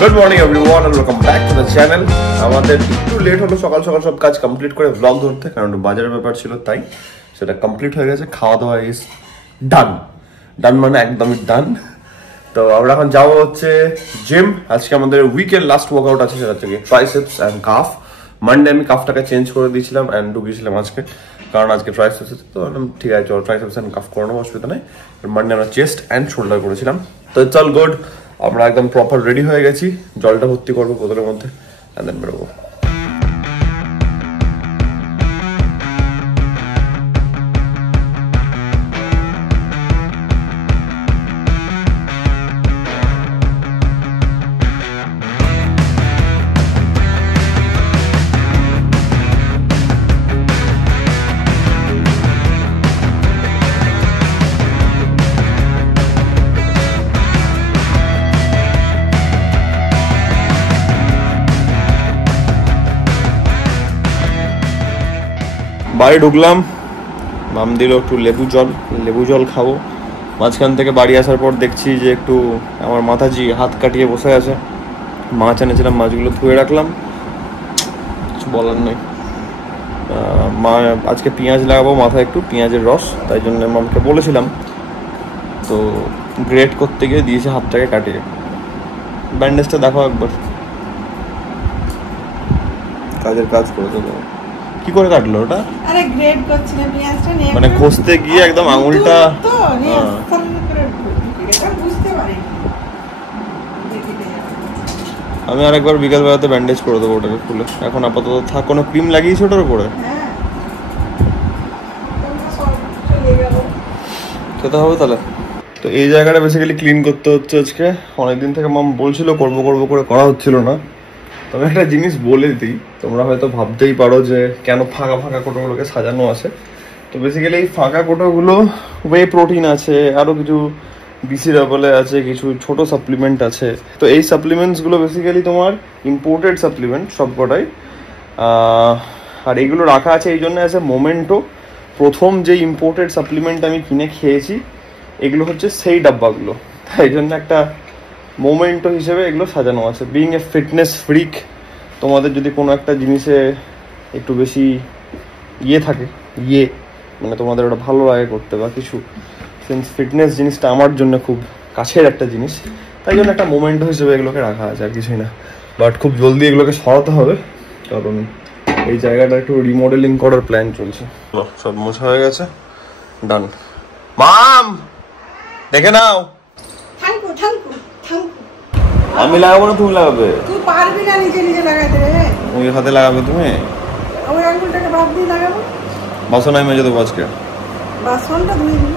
Good morning everyone and welcome back to the channel. আমাদের একটু late হলো সকাল সকাল সব কাজ কমপ্লিট করে ব্লগ ধরতে, কারণ বাজারের ব্যাপার ছিল, তাই সেটা কমপ্লিট হয়ে গেছে। খাওয়া দাওয়া ইজ ডান মানে একদমই ডান। তো আমরা এখন যাবো হচ্ছে জিম। আজকে আমাদের উইকের লাস্ট ওয়ার্কআউট আছে, সেটা থেকে ট্রাইসেপস অ্যান্ড কাফ। মানডে আমি কাফটাকে চেঞ্জ করে দিয়েছিলাম অ্যান্ড ঢুকিয়েছিলাম আজকে, কারণ আজকে ট্রাইসেপস আছে। তো ঠিক আছে, চলো ট্রাইসেপস অ্যান্ড কাফ করে নেবো, অসুবিধা নেই। মানডে আমরা চেস্ট অ্যান্ড শোল্ডার করেছিলাম। তো ইটস অল গুড। আমরা একদম প্রপার রেডি হয়ে গেছি, জলটা ভর্তি করবো বোতলের মধ্যে অ্যান্ড দেন বেরোবো। বাড়ি ঢুকলাম, মাম দিল একটু লেবু জল খাবো। মাঝখান থেকে বাড়ি আসার পর দেখছি যে একটু আমার মাথাজি হাত কাটিয়ে বসে আছে। মাছ এনেছিলাম, মাছগুলো ধুয়ে রাখলাম, কিছু বলার নেই। মা আজকে পেঁয়াজ লাগাবো মাথায়, একটু পেঁয়াজের রস, তাই জন্য মামকে বলেছিলাম। তো গ্রেট করতে গিয়ে দিয়েছে হাতটাকে কাটিয়ে। ব্যান্ডেজটা দেখো একবার, কাজের কাজ করে দেবো। কি করে কাটলো ওটা? আরে গ্রেড করছিল পেঁয়াজটা নিয়ে, মানে ঘষতে গিয়ে একদম আঙুলটা তো নিয়ে ফোন করে এটা বুঝতে পারি। আমি আরেকবার বিকেল বেলাতে ব্যান্ডেজ করে দেবো ওটাকে খুলে। এখন আপাতত থাক। কোনো ক্রিম লাগিয়েছি ওটার উপরে? হ্যাঁ, সব চলে গেল, খেতে হবে তাহলে। তো এই জায়গাটা বেসিক্যালি ক্লিন করতে হচ্ছে আজকে। অনেকদিন থেকে মাম বলছিল করবো করে করা হচ্ছিল না। তবে একটা জিনিস বলে দিই, তোমরা হয়তো ভাবতেই পারো যে কেন ফাঁকা ফাঁকা কোটোগুলোকে সাজানো আছে। তো বেসিক্যালি এই ফাঁকা কোটোগুলো ওয়ে প্রোটিন আছে, আরও কিছু বিসি ডাবলে আছে, কিছু ছোট সাপ্লিমেন্ট আছে। তো এই সাপ্লিমেন্টসগুলো বেসিক্যালি তোমার ইম্পোর্টেড সাপ্লিমেন্ট সবকটাই। আর এইগুলো রাখা আছে এই জন্য অ্যাজ এ মোমেন্টো। প্রথম যে ইম্পোর্টেড সাপ্লিমেন্ট আমি কিনে খেয়েছি এগুলো হচ্ছে সেই ডাব্বাগুলো, তাই জন্য একটা মোমেন্টো হিসেবে এগুলো সাজানো আছে। বিং এ ফিটনেস ফ্রিক, তোমাদের যদি কোনো একটা জিনিসে একটু বেশি থাকে, মানে তোমাদের ওটা ভালো লাগে করতে বা কিছু, সিন্স ফিটনেস জিনিসটা আমার জন্য খুব কাছের একটা জিনিস, তাই জন্য একটা মোমেন্টো হিসেবে এগুলোকে রাখা আছে, আর কিছুই না। বাট খুব জলদি এগুলোকে সরাতে হবে, কারণ এই জায়গাটা একটু রিমডেলিং করার প্ল্যান চলছে। সব মোছা হয়ে গেছে, ডান। মাম দেখে নাও। আমি লাগাবো না, তুমি লাগাবে? তুই পারবি না নিজে লাগাইতে রে। ওই হাতে লাগাবে তুমি? ওই আঙ্গুলটাকে বাদ দিয়ে লাগাবো। বাসন আমি মেজে দেবো আজকে। বাসনটা ধুই নি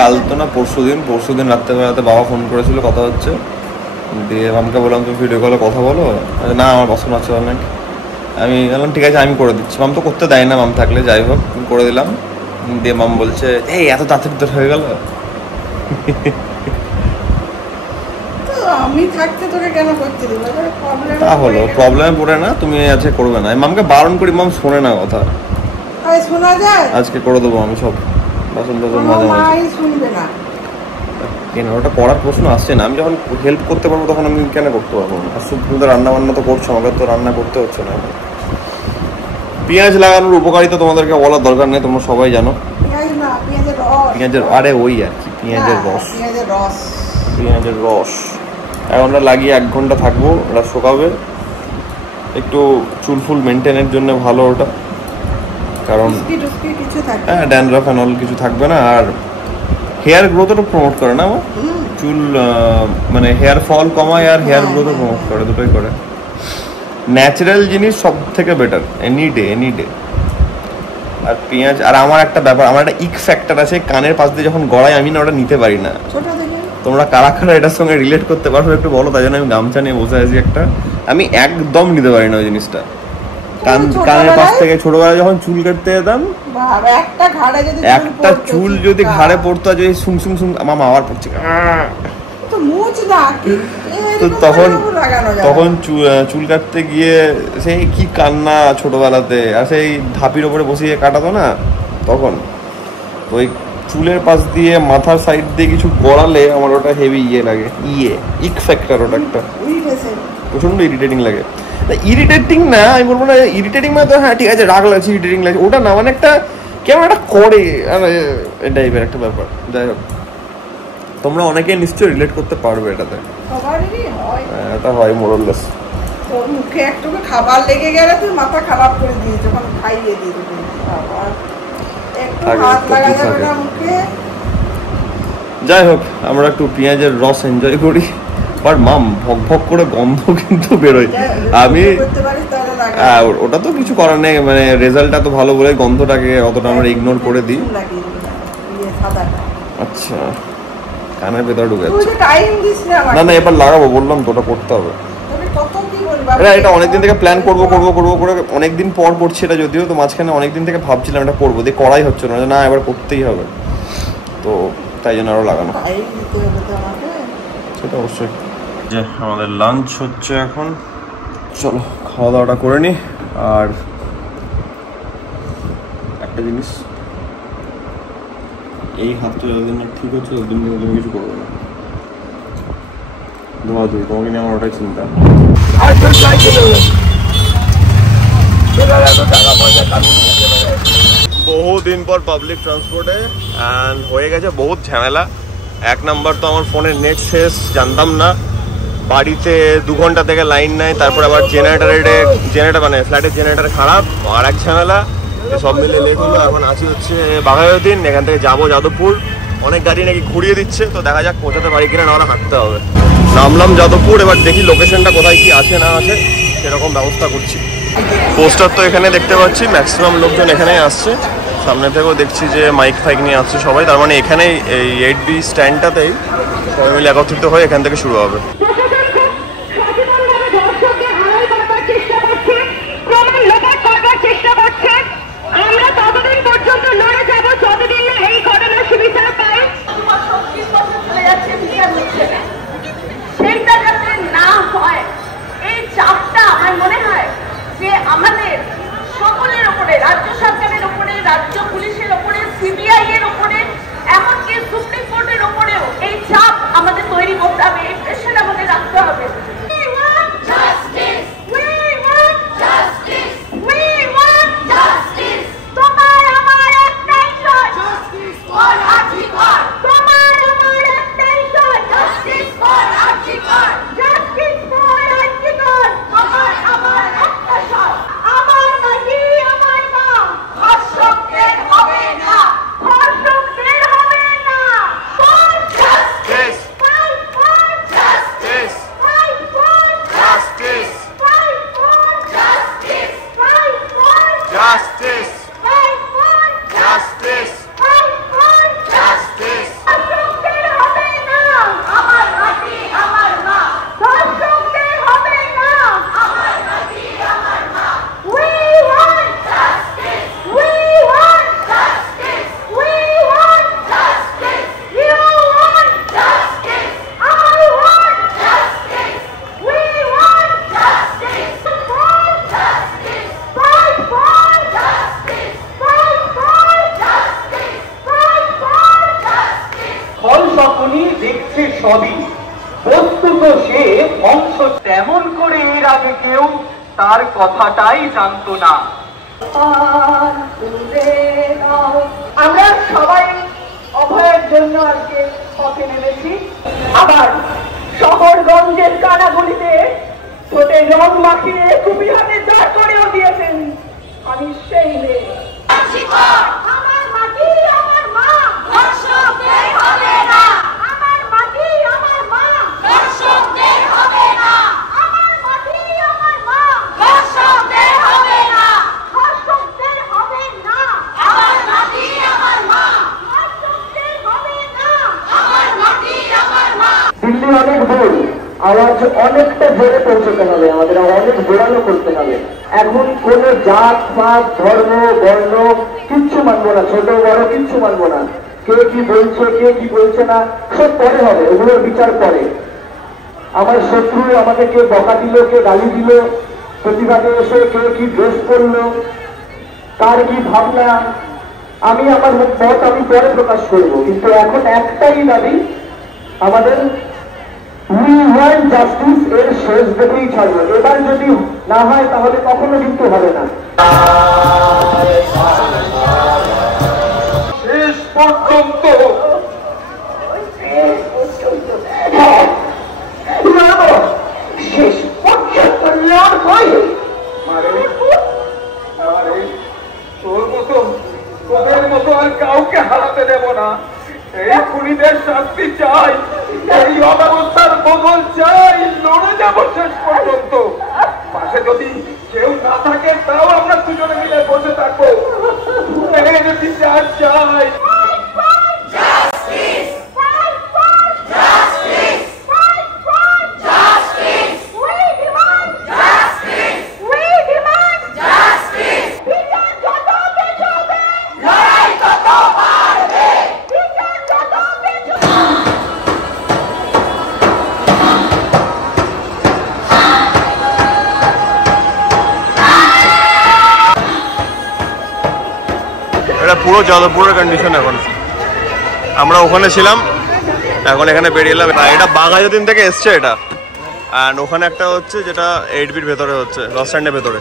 কাল তো না, পরশুদিন রাত্রেবেলাতে বাবা ফোন করেছিল, কথা হচ্ছে, দিয়ে মামকে বললাম তুমি ভিডিও কলে কথা বলো। না আমার বাসন আছে অনেক। আমি বললাম ঠিক আছে আমি করে দিচ্ছি। মাম তো করতে দেয় না, মাম থাকলে, যাই হোক করে দিলাম। দিয়ে মাম বলছে এই এত তাড়াতাড়ি তোর হয়ে গেল। আমি থাকতে তোকে কেন করতে দিব? তা হলো, প্রবলেমে পড়ে না, তুমি আজকে করবে না। মামকে বারণ করি, মাম শোনে না কথা। শোনা যায়, আজকে করে দেবো আমি সব বাসন টাসন মাঝে মাঝে। শুনবে না কেন? ওটা করার প্রশ্ন আসছে না। আমি যখন হেল্প করতে পারবো তখন আমি কেন করতে পারবো না? আর তুমি তো রান্না বান্না তো করছো, আমাকে তো রান্না করতে হচ্ছে না। পেঁয়াজ লাগানোর উপকারিতা তোমাদেরকে বলার দরকার নেই, তোমরা সবাই জানো। পেঁয়াজের আরে ওই আর কি, পেঁয়াজের রস। এখন ওটা লাগিয়ে 1 ঘন্টা থাকবো, ওটা শুকাবে। একটু চুল ফুল মেনটেনের জন্য ভালো ওটা, কারণ হ্যাঁ ড্যান্ড্রাফ অ্যান্ড অল কিছু থাকবে না। আর হেয়ার গ্রোথও প্রমোট করে না, চুল মানে হেয়ার ফল কমায় আর হেয়ার গ্রোথও প্রমোট করে, দুটোই করে। ন্যাচারাল জিনিস সব থেকে বেটার এনি ডে। আর পেঁয়াজ, আর আমার একটা ব্যাপার, আমার একটা ইক ফ্যাক্টর আছে, কানের পাশ দিয়ে যখন গড়াই আমি না ওটা নিতে পারি না। তোমরা কারা এটার সঙ্গে রিলেট করতে পারো একটু বলো, তাই জন্য আমি গামছা নিয়ে বসে আছি একটা। আমি একদম নিতে পারি না ওই জিনিসটা। কানের পাশ থেকে ছোটবেলায় যখন চুল কাটতে যেতাম, একটা চুল যদি ঘাড়ে পড়তো, যদি সুং আমার মা আবার পড়ছে, তো তখন চুল কাটতে গিয়ে সেই কি কান্না ছোটবেলাতে। আর সেই ধাপির ওপরে বসিয়ে কাটাতো না তখন, ওই চুলের পাশ দিয়ে মাথার সাইড দিয়ে কিছু গড়ালে আমার ওটা হেভি লাগে, ইক ফ্যাক্টর ওটা একটা প্রচন্ড ইরিটেটিং লাগে। ইরিটেটিং না, আমি বলবো না ইরিটেটিং, মানে তো হ্যাঁ ঠিক আছে রাগ লাগছে, ইরিটেটিং লাগছে, ওটা না, মানে একটা কেমন একটা করে টাইপের একটা ব্যাপার। যাই হোক, তোমরা অনেকে নিশ্চয়ই রিলেট করতে পারবে এটাতে। এটা হয় মোরলেস। তোর মুখে একটু খাবার লেগে গেলে তুই মাথা খারাপ করে দিস, যখন খাইয়ে দিস একটু হাত লাগা যাবে না মুখে। যাই হোক, আমরা একটু পেঁয়াজের রস এনজয় করি, বাট মাম ভক ভক করে গন্ধ কিন্তু বেরোয়। আমি ওটা তো কিছু করার নেই, মানে রেজাল্টটা তো ভালো বলে গন্ধটাকে অতটা আমরা ইগনোর করে দিই। আচ্ছা, কানের ভেতরে ঢুকে যাচ্ছে। না না, এবার লাগাবো, বললাম তো ওটা করতে হবে। এটা অনেকদিন থেকে প্ল্যান করবো করে অনেকদিন পর করছি এটা, যদিও তো মাঝখানে অনেকদিন থেকে ভাবছিলাম এটা করবো, দিয়ে করাই হচ্ছে না, এবার করতেই হবে, তো তাই জন্য আরো লাগানো। সেটা অবশ্যই। যে আমাদের লাঞ্চ হচ্ছে এখন, চলো খাওয়া দাওয়াটা করে নি। আর একটা জিনিস, এই হাতটা যতদিন না ঠিক হচ্ছে ততদিন তুমি কিছু করবে না, ধোয়া ধুই, তোমাকে নিয়ে আমার ওটাই চিন্তা। বহুদিন পর পাবলিক ট্রান্সপোর্টে অ্যান্ড হয়ে গেছে বহুত ঝামেলা। এক নাম্বার তো আমার ফোনের নেট শেষ, জানতাম না। বাড়িতে 2 ঘন্টা থেকে লাইন নাই, তারপর আবার জেনারেটর মানে ফ্ল্যাটের জেনারেটর খারাপ, আর এক ঝামেলা, সব মিলে লেগ হলো। এখন আছি হচ্ছে বাঘাযতীন, এখান থেকে যাবো যাদবপুর। অনেক গাড়ি নাকি ঘুরিয়ে দিচ্ছে, তো দেখা যাক পৌঁছাতে পারি কিনা, না হাঁটতে হবে। নামলাম যাদবপুর, এবার দেখি লোকেশনটা কোথায় কি আছে না আছে, সেরকম ব্যবস্থা করছি। পোস্টার তো এখানে দেখতে পাচ্ছি, ম্যাক্সিমাম লোকজন এখানেই আসছে। সামনে থেকেও দেখছি যে মাইক ফাইক নিয়ে আসছে সবাই, তার মানে এখানেই এই 8B স্ট্যান্ডটাতেই সবাই মিলে একত্রিত হয়ে এখান থেকে শুরু হবে। আমাদের সকলের উপরে, রাজ্য সরকারের উপরে, রাজ্য পুলিশের উপরে, সিবিআই এর উপরে, এমনকি সুপ্রিম কোর্টের উপরেও এই চাপ আমাদের তৈরি করতে হবে, এই প্রেশার আমাদের রাখতে হবে। তেমন করে এর আগে কেউ তার কথাটাই জানতো না। আমরা সবাই অভয়ের জন্য আজকে পথে নেমেছি। আবার শহরগঞ্জের কানাগলিতে ছোটে রং মাখিয়ে কুপি হাতে দাঁড় করেও দিয়েছেন। আমি সেই মেয়ে। আমার মাটি আমার মা, ধর্ষকদের হবে না। আমার মাটি আমার মা, ধর্ষকদের হবে না। আমার মাটি আমার মা, ধর্ষকদের হবে না। ধর্ষকদের হবে না। আমার মাটি আমার মা, ধর্ষকদের হবে না। আমার মাটি আমার মা। দিল্লি অনেক দূর, আওয়াজ অনেকটা জোরে পৌঁছতে হবে, আমাদের অনেক জোরালো করতে হবে। এখন কোন জাত পাত ধর্ম বর্ণ কিচ্ছু মানবো না, ছোট বড় কিচ্ছু মানবো না। কে কি বলছে কে কি বলছে না সব পরে হবে, ওগুলোর বিচার পরে। আমার শত্রু আমাকে কে বকা দিল, কে গালি দিল, প্রতিবাদে এসে কে কি ড্রেস করলো, কার কি ভাবনা, আমি আমার মত আমি পরে প্রকাশ করব, কিন্তু এখন একটাই দাবি আমাদের, উই ওয়ান্ট জাস্টিস এর শেষ দেখেই ছাড়বো। এবার যদি না হয় তাহলে কখনো কিন্তু হবে না। শেষ পর্যন্ত শেষ পর্যন্ত লড়বই। তোর মতো তোদের মতো আর কাউকে হারাতে দেব না। এই খুনিদের শাস্তি চাই, এই অব্যবস্থার বদল চাই, লড়ে যাবো শেষ পর্যন্ত। পাশে যদি কেউ না থাকে তাও আমরা দুজনে মিলে বসে থাকবো। বিচার চাই। এটা পুরো যাদবপুরের কন্ডিশন। এখন আমরা ওখানে ছিলাম, এখন এখানে বেরিয়ে এলাম। এটা বাঘাযতীন থেকে এসছে এটা, অ্যান্ড ওখানে একটা হচ্ছে যেটা 8B ভেতরে হচ্ছে, বাস স্ট্যান্ডের ভেতরে।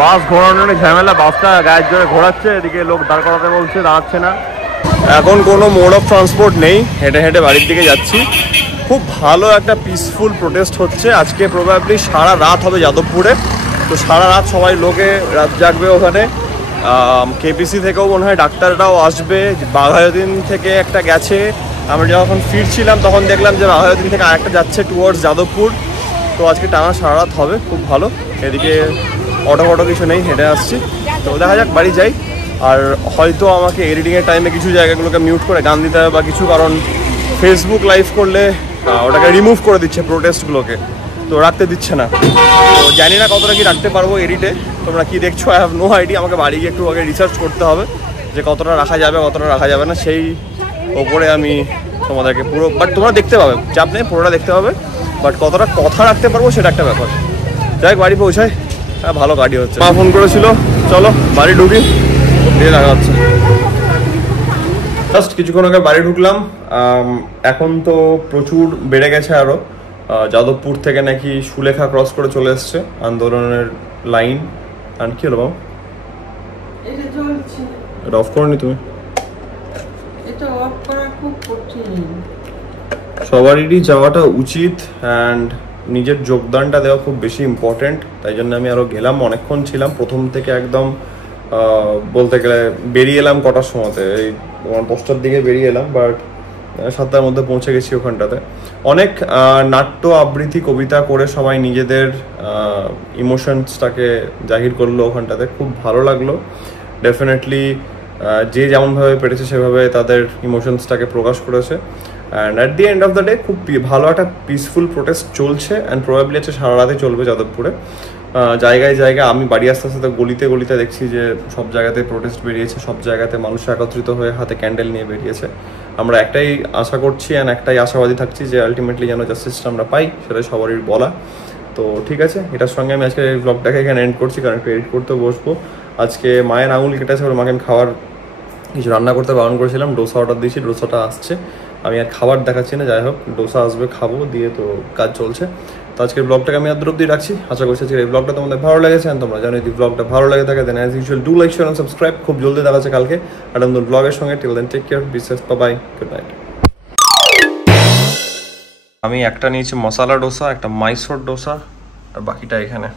বাস ঘোরানোর ঝামেলা, বাসটা গায়ের জোরে ঘোরাচ্ছে, এদিকে লোক দাঁড় করাতে বলছে, দাঁড়াচ্ছে না। এখন কোনো মোড অফ ট্রান্সপোর্ট নেই, হেঁটে হেঁটে বাড়ির দিকে যাচ্ছি। খুব ভালো একটা পিসফুল প্রোটেস্ট হচ্ছে আজকে। প্রবাবলি সারা রাত হবে যাদবপুরে, তো সারা রাত সবাই লোকে রাত জাগবে ওখানে। কেপিসি থেকেও মনে হয় ডাক্তাররাও আসবে, বাঘাযতীন থেকে একটা গেছে। আমরা যখন ফিরছিলাম তখন দেখলাম যে বাঘাযতীন থেকে আরেকটা যাচ্ছে টুয়ার্ডস যাদবপুর। তো আজকে টানা সারা রাত হবে, খুব ভালো। এদিকে অটো ফটো কিছু নেই, হেঁটে আসছি। তো দেখা যাক, বাড়ি যাই। আর হয়তো আমাকে এডিটিংয়ের টাইমে কিছু জায়গাগুলোকে মিউট করে গান দিতে হবে বা কিছু, কারণ ফেসবুক লাইভ করলে ওটাকে রিমুভ করে দিচ্ছে প্রোটেস্টগুলোকে, তো রাখতে দিচ্ছে না। তো জানি না কতটা কি রাখতে পারবো এডিটে। তোমরা কি দেখছো আই হ্যাভ নো আইডিয়া। আমাকে বাড়ি গিয়ে একটু আগে রিসার্চ করতে হবে যে কতটা রাখা যাবে কতটা রাখা যাবে না, সেই ওপরে আমি তোমাদেরকে পুরো, বাট তোমরা দেখতে পাবে, চাপ নেই, পুরোটা দেখতে পাবে। বাট কতটা কথা রাখতে পারবো সেটা একটা ব্যাপার। যাই বাড়ি পৌঁছায়। হ্যাঁ, ভালো গাড়ি হচ্ছে। মা ফোন করেছিল, চলো বাড়ি ঢুকি, দিয়ে দেখা হচ্ছে। জাস্ট কিছুক্ষণ আগে বাড়ি ঢুকলাম। এখন তো প্রচুর বেড়ে গেছে আরও। যাদবপুর থেকে নাকি সুলেখা ক্রস করে চলে এসছে আন্দোলনের লাইন। আর কি হলো বাবা, এটা অফ করোনি তুমি? সবারই যাওয়াটা উচিত, অ্যান্ড নিজের যোগদানটা দেওয়া খুব বেশি ইম্পর্টেন্ট। তাই জন্য আমি আরও গেলাম, অনেকক্ষণ ছিলাম। প্রথম থেকে একদম বলতে গেলে বেরিয়ে এলাম কটার সময়তে, এই 10টার দিকে বেরিয়ে এলাম, বাট 7টার মধ্যে পৌঁছে গেছি ওখানটাতে। অনেক নাট্য আবৃত্তি কবিতা করে সবাই নিজেদের ইমোশনসটাকে জাহির করলো ওখানটাতে, খুব ভালো লাগলো। ডেফিনেটলি যে যেমনভাবে পেরেছে সেভাবে তাদের ইমোশনসটাকে প্রকাশ করেছে। And at the end of the day খুব ভালো একটা পিসফুল প্রোটেস্ট চলছে, অ্যান্ড প্রবাবলি আছে সারা রাতে চলবে যাদবপুরে। জায়গায় জায়গায় আমি বাড়ি আস্তে আস্তে গলিতে গলিতে দেখছি যে সব জায়গাতে প্রোটেস্ট বেরিয়েছে, সব জায়গাতে মানুষ একত্রিত হয়ে হাতে ক্যান্ডেল নিয়ে বেরিয়েছে। আমরা একটাই আশা করছি অ্যান্ড একটাই আশাবাদী থাকছি যে আলটিমেটলি যেন জাস্টিসটা আমরা পাই, সেটা সবারই বলা। তো ঠিক আছে, এটার সঙ্গে আমি আজকে এই ব্লগটাকে এখানে এন্ড করছি, কারণ একটু এডিট করতে বসবো। আজকে মায়ের আঙুল কেটেছে, ওর মাকে আমি খাবার কিছু রান্না করতে বারণ করেছিলাম, ডোসা অর্ডার দিয়েছি, ডোসাটা আসছে। আমি আর খাবার দেখাচ্ছি না, যাই হোক ডোসা আসবে, খাবো, দিয়ে তো কাজ চলছে। তো আজকের ব্লগটাকে আমি এত অব্দি রাখছি। আশা করছি আজকের এই ব্লগটা তোমাদের ভালো লেগেছে। তোমরা জানো যদি ব্লগটা ভালো লাগে থাকে then as usual do like share and subscribe. খুব জলদি দেখা যাচ্ছে কালকে একটা নতুন ব্লগের সঙ্গে। Till then take care, be safe, bye, good night. আমি একটা নিয়েছি মশলা ডোসা, একটা মাইসোর ডোসা, আর বাকিটা এখানে।